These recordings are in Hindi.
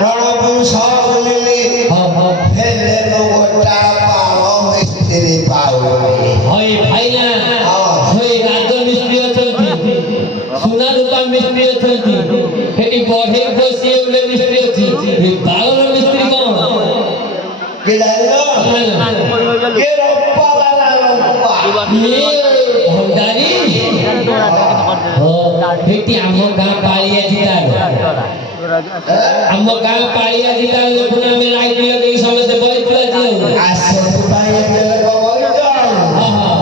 रणपुर बोलिली हेले गोटा पाव मिस्त्री पाउनी होय भाईला होय राज मिस्त्री अछंती सुना रूपा मिस्त्री अछंती हेटी बढे बसी उले मिस्त्री अछि ए बाळर मिस्त्री कोन के जानो के रप्पा वाला रप्पा ये भंडारी हो हेटी आम गां पाळिया जितार आम गां पाळिया जितार पुना में लाइट लगे समझते बइतला जे आसे पाए गेले बइतो हां हां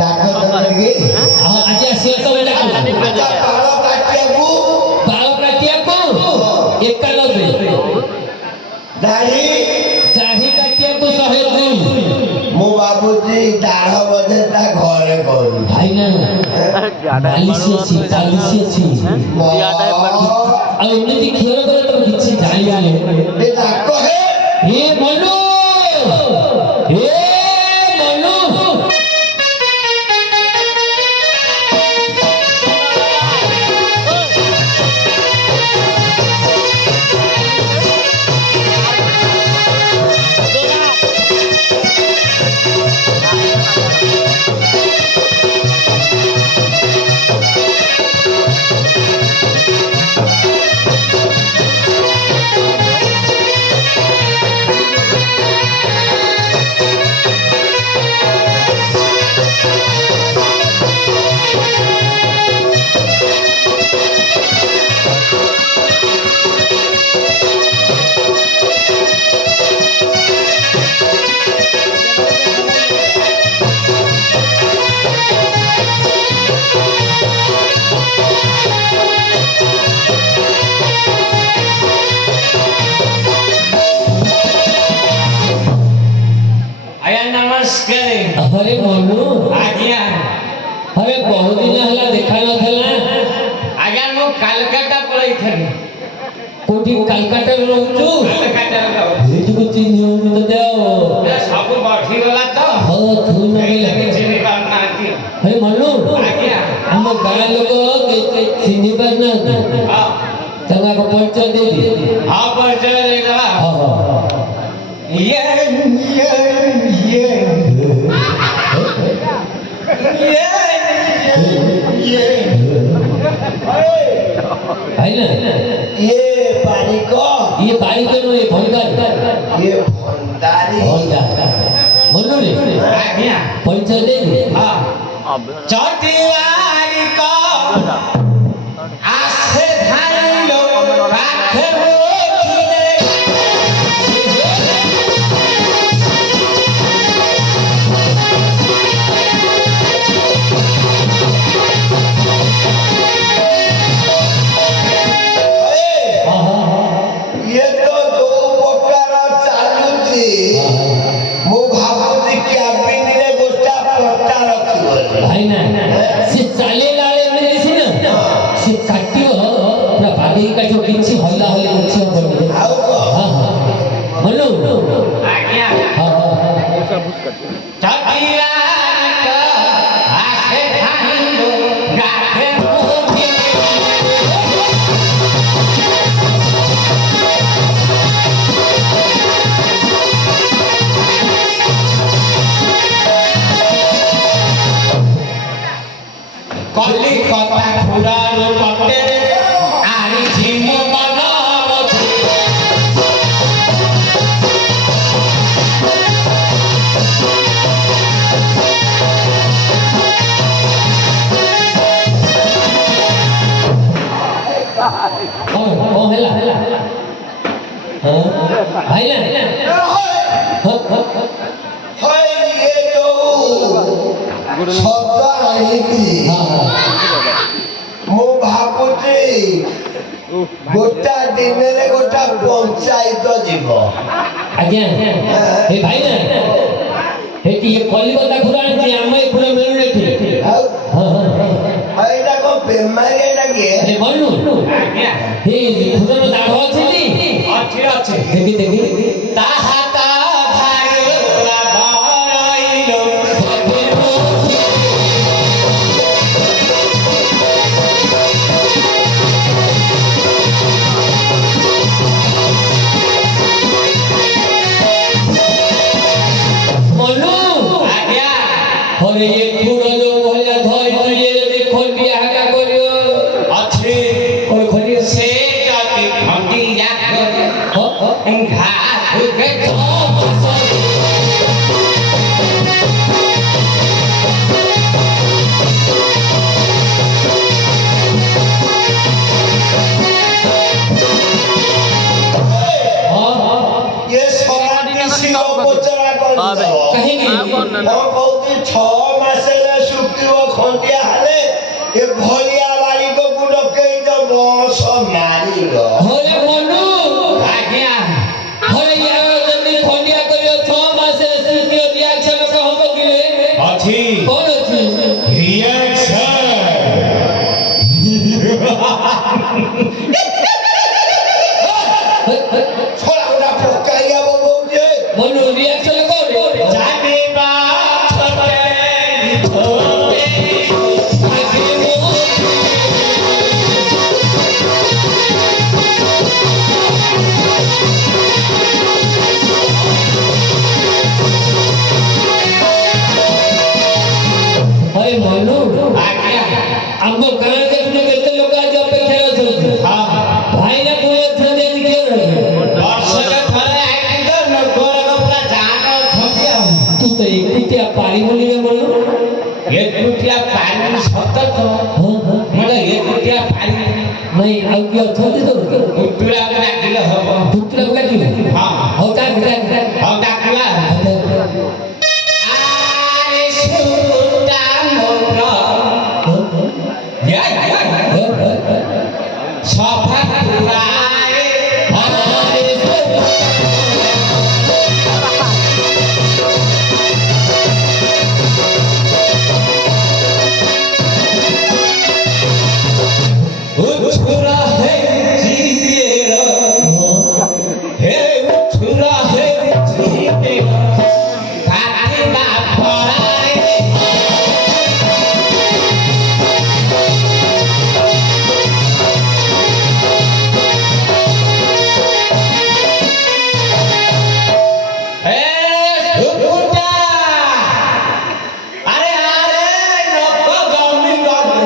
डाको तके हां आज आसी तो डाको बाळ काटियाको 91 दाढ़ी दाढ़ी काटियाको 102 मो बाबूजी दाढ़ बजे ता घरे करू भाई ना 40 छी आ उन्नति खेल करे तो किछि जानि आले ए डाको हे मनु हे मनु अरे मनु आज्ञा अरे बहुत दिन हला देखा न थला आज्ञा मो कलकत्ता पळई थली कोठी कलकत्ता रहउछु कलकत्ता रहउ हेतु चिन्ह न देओ ना सब बढ़ी गला तो हो तू न लगे चिन्ह करना आती अरे मनु आज्ञा हम गाय लोग के चिन्ह पर न हां तंगा को परिचय दे दी हां परिचय दे दवा हां ये है ना ये पानी को ये बारी को ये भंडार ये भंडारी मनु रे आज्ञा परिचय दे दी हां चटीवारी को आसे धाइलो काखे रोटिले ये तो दो प्रकार चालू थी मो भाबुजी कैबिन रे गोटा पट्टा रखियो भाई ना से चाले लाले में दिसी ना से काटियो पूरा भागी का जो किछि हल्ला हल्ली अछि बन आओ को हां हां मनु आज्ञा हां चटीवारी को आसे धाइलो काखे কলিকতা ঘুরার পথে আরি ঝিম বানাবছি ओ हेला हां भाई ना होय ये तो सदा आईती मो भाबुजी गोटा दिन रे गोटा पंचायत जीव आज्ञा हे भाई ना हे कि ये कलिकता घुरान जे आमे घुरा मेलु रे आओ हां हां एटा को बेमारी लगे हे मनु आज्ञा हे घुरानो दाढ़ अछि नी अच्छे अच्छे देखि देखि ताहा ता धाइलो बाराइलो ए घास के ये सराटी सिंह पचरा कर कहीं नहीं और कहती 6 मासे शुक्तिव खंडिया हले ये भलिया वाली को गुडके तो बस मारी गो होले मनु आज्ञा होले यार जल्दी खंडिया करियो 6 मासे स्थिति रिएक्शन को हम बगिले अछि कौन अछि रिएक्शन छोड़ा उड़ा पकाइया बाबू जे मनु रिएक्शन कौन जाने बा छोटे छोटे आगे वो अरे मनु आज्ञा हमको गांव के तुम कितने लोग आज अपेक्षा रखते हां भाई ने कोई ठंडे नहीं किया वर्षक थरे आइ तो नगोर को पूरा जान छपिया तू तो एक कुटिया पारी बोली में बोलो एक कुटिया पानी सत तो मतलब एक कुटिया पानी नहीं अब क्या थोड़ी तो कुटुरा को डाकिले हबो दूसरा बोला क्यों हां होता है हम डाकिला आरे सुटा मोर या सफा पुराए उछुरा है जीवेरा हे उछुरा है जीवेरा काटे ना पराए ए सुकुटा अरे अरे नको गमी गमी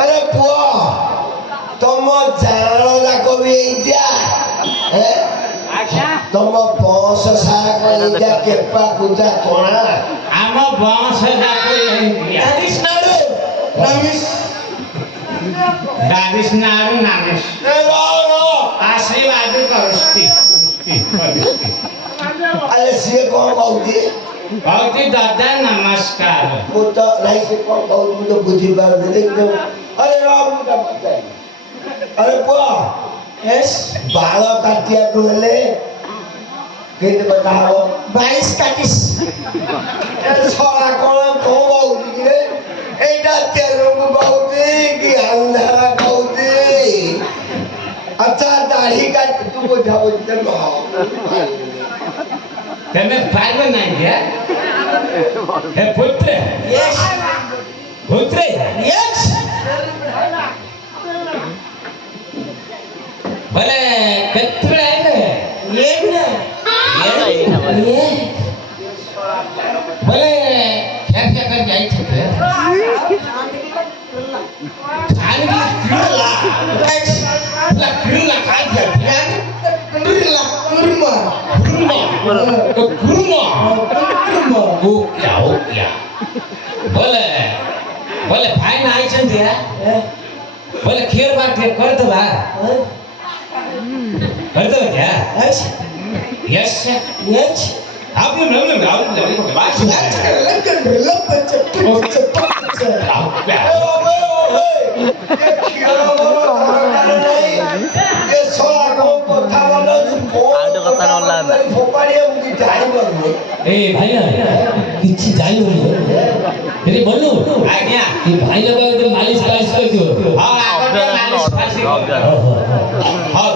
अरे पुआ तुम जान जाको भी इजा तुम बस सारा को इजा केपा कुजा कोना आम बंश जाको इंडिया दादिस नारू नामिस आशीर्वाद करुष्टि अरे सिए कौन कहती भौती दादा नमस्कार वो तो नहीं से कौन कहती तो बुद्धि बार दे एकदम अरे राम का बताइए अरे पुआ यस बाला काटिया तो ले कितने बताओ 22 काटिस छोरा कौन कहती रे एटा तेलुगु कहती कि आंध्रा कहती अच्छा दाढ़ी का तू बुझा बुझते कहो तेमे पाइबो नहीं दिया हे पुत्र यस पुत्र यस भले कत्रा है ये ना ये भले क्या क्या कर जाई थे खाली किला ला किला खा दिया कुर्मा कुर्मा ओ क्या बोले बोले भाई ना आई चंदे बोले खीर बाटे कर दो बा कर दो क्या यस यस आपने नवले बात सुना ये सोला को था वाला ए भाइना किछि जाइयो रे भन्नु आज्ञा ए भाइना बाबा मालिश पालिश गर्दियो आगो मालिश फासी हौ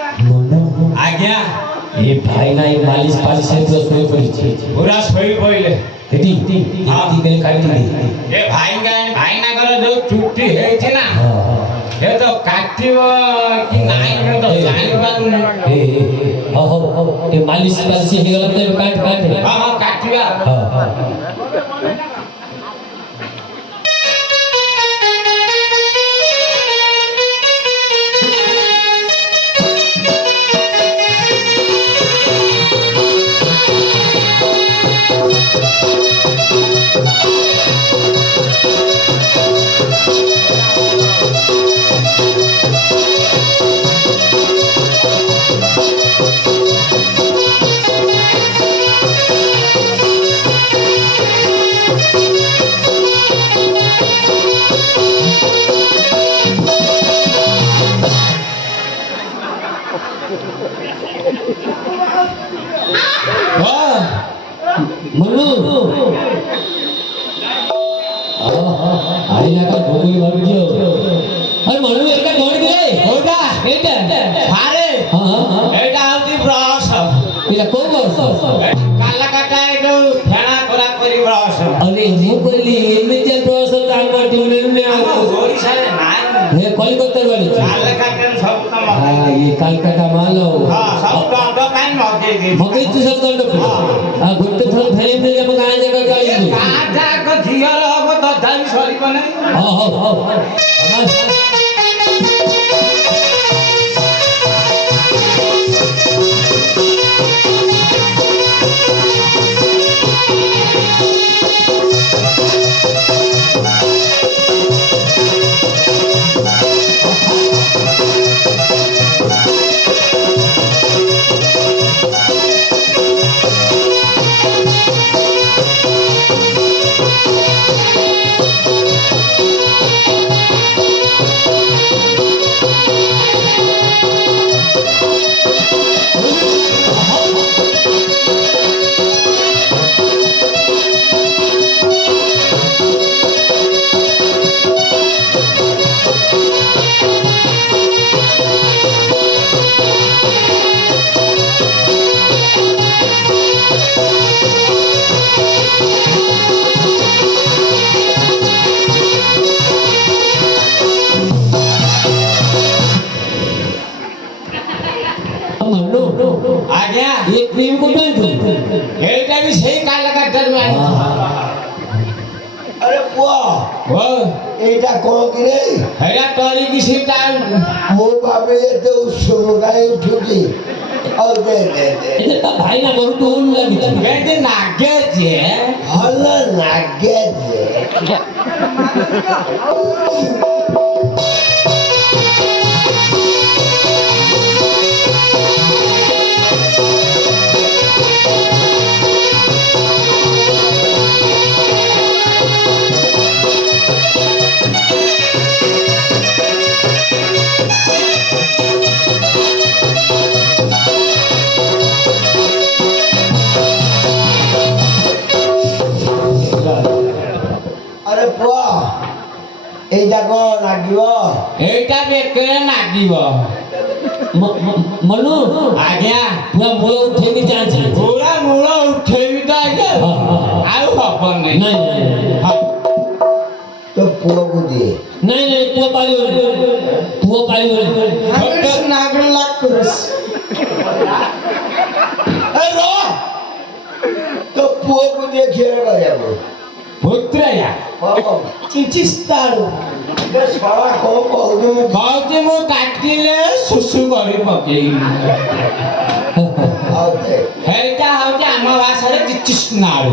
आज्ञा ए भाइना ए मालिश पालिश तो सोई पड़ी पूरा सोई पहिले एटी करे काटी दे ए भाइना कर जो छुट्टी हेछि ना ए तो काटिबो कि नाही के तो जानि पारुनी हो ए मालिश पालिश हे गला तो काट हां काटिबा मनु आईना का ढोकली भाबियो अरे मनु एका दौड़ गए होगा एटा अरे हां एटा आउती ब्रश पिला को बस काला काटा एगो फेणा करा करी ब्रश अरे मु कहली एमिते ब्रश तांगा टिमने में हम ओडिसा रे नाइ हे कलकत्ता वाली काला काटा सब त हां ये कलकत्ता मालो हां सब दंड काई मगे दे मगे तू सब दंड हां गुट्टे थल फेले फेले हम गां जगह काई गां जाक झियर हबो त धाई सरीब नै हां हां आज्ञा ये क्रीम को तो एटा भी सही काला काटा नु आई अरे बुआ ओ এইটা কোন কি রে हेरा टरी की सीटा মো ভাবিলে তো সুগারে উঠুছি আর দে দে দে ये तो भाई ना बहुत टोल लगी बेटे नागे जे হল লাগে যে আরে বুয়া এইটা কোন লাগিব एटा बेके नागिब मनु आज्ञा पूरा मूल उठे भी चांस है पूरा मूल उठेबी त आगे आउ हबन नै नहीं তো পুরো দিয়ে नहीं तू पाली छोटे नागल लाग करस এ র তো ପୁଅକୁ ଟିକେ କ୍ଷୀର କରିବାକୁ ପୁତ୍ରୟା ଚିଞ୍ଚିସ୍ତାରୁ ଏ ଶଳା କଣ କହୁଛୁ ମୁଁ କହୁଛି ମୁଁ କାଟିଲେ ସୁସୁ କରି ପକେଇବି ଆଉ ଦେ ହେଇଟା ହଉଛି ଆମ ଭାଷାରେ ଚିଚିସ୍ନାଳୁ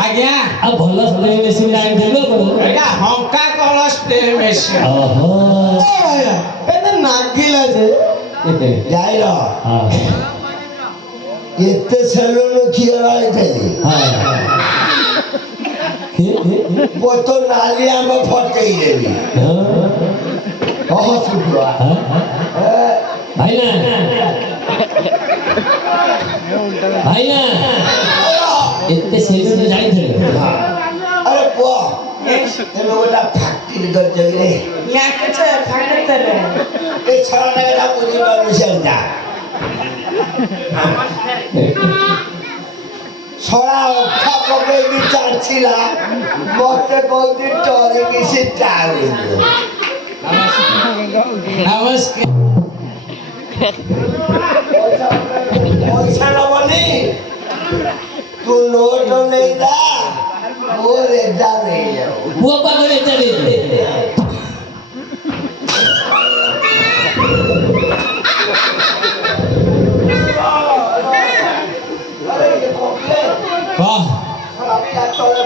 ଆଜ୍ଞା ଆଉ ଭଲ ସିଲେଇ ମେସିନ୍ ଆଣିଦେଲୁ ଏଇଟା ହଙ୍କା କଳସ ମେସିନ୍ ଓହୋ କେତେ ନାଗିଲା ଯେ ଯାଇର ଏତେ ସେଲୁନ କ୍ଷୀର ଆଣିଥିଲି ବୋତ ନାଲି ଆମ୍ବ ଫଟେଇ ଦେବି ଭାଇନା ଭାଇନା ଏତେ ସେଲୁନ ଯାଇଥିଲେ अरे बुआ तेरे बेटा फैक्ट्री कर जगले यहाँ के छ फैक्ट्री कर रहे हैं ए छड़ा ना का पूरी बार मिशलता छड़ा खा पके भी चांचीला मते बहुत दिन टोरे की से टावे नमस्कार पैसा न बनी तू नोट नहीं दा वो रेदा नहीं जाओ पुआ पागल चले अरे ये कॉम्प्लेन वाह अभी आ टोरे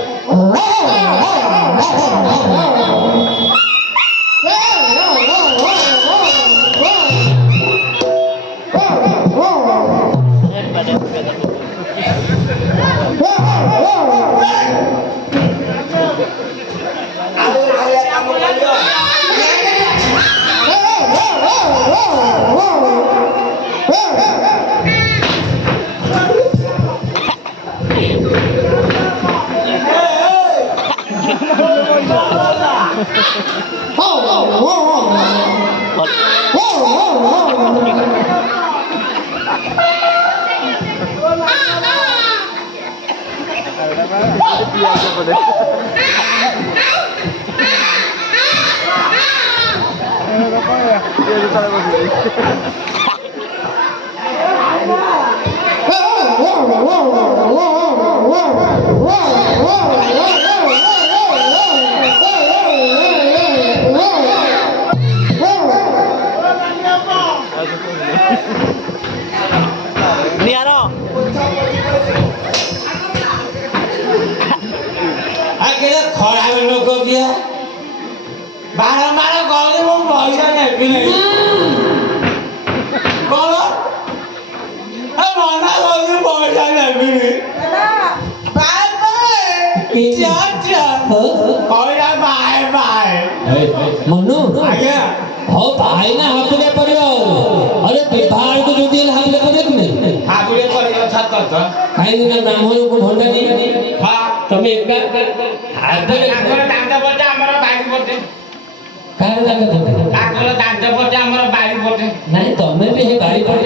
खड़ा लोक किया बारंबार कहले मो पैसा नेबी नहीं कौन ए मना कहले पैसा नेबी बाय बाय चाचा कहला बाय बाय मनु आज्ञा हो भाई ना हाथले पड़ियो अरे विभाग को जो दिल हाथले पड़े कि नहीं हाथले पड़ियो छत तो काई ना नाम हो को भंडारी हां तमे एक हाथले ଆମର ଦାନ୍ତ ପଡେ ଆମର ବାଇକ ପଡେ कार दांत पटे ତାଙ୍କର ଦାନ୍ତ ପଟେ ଆମର ବାରି ପଟେ ନାଇଁ ତମେ ବି ହେ ବାରି ପଟେ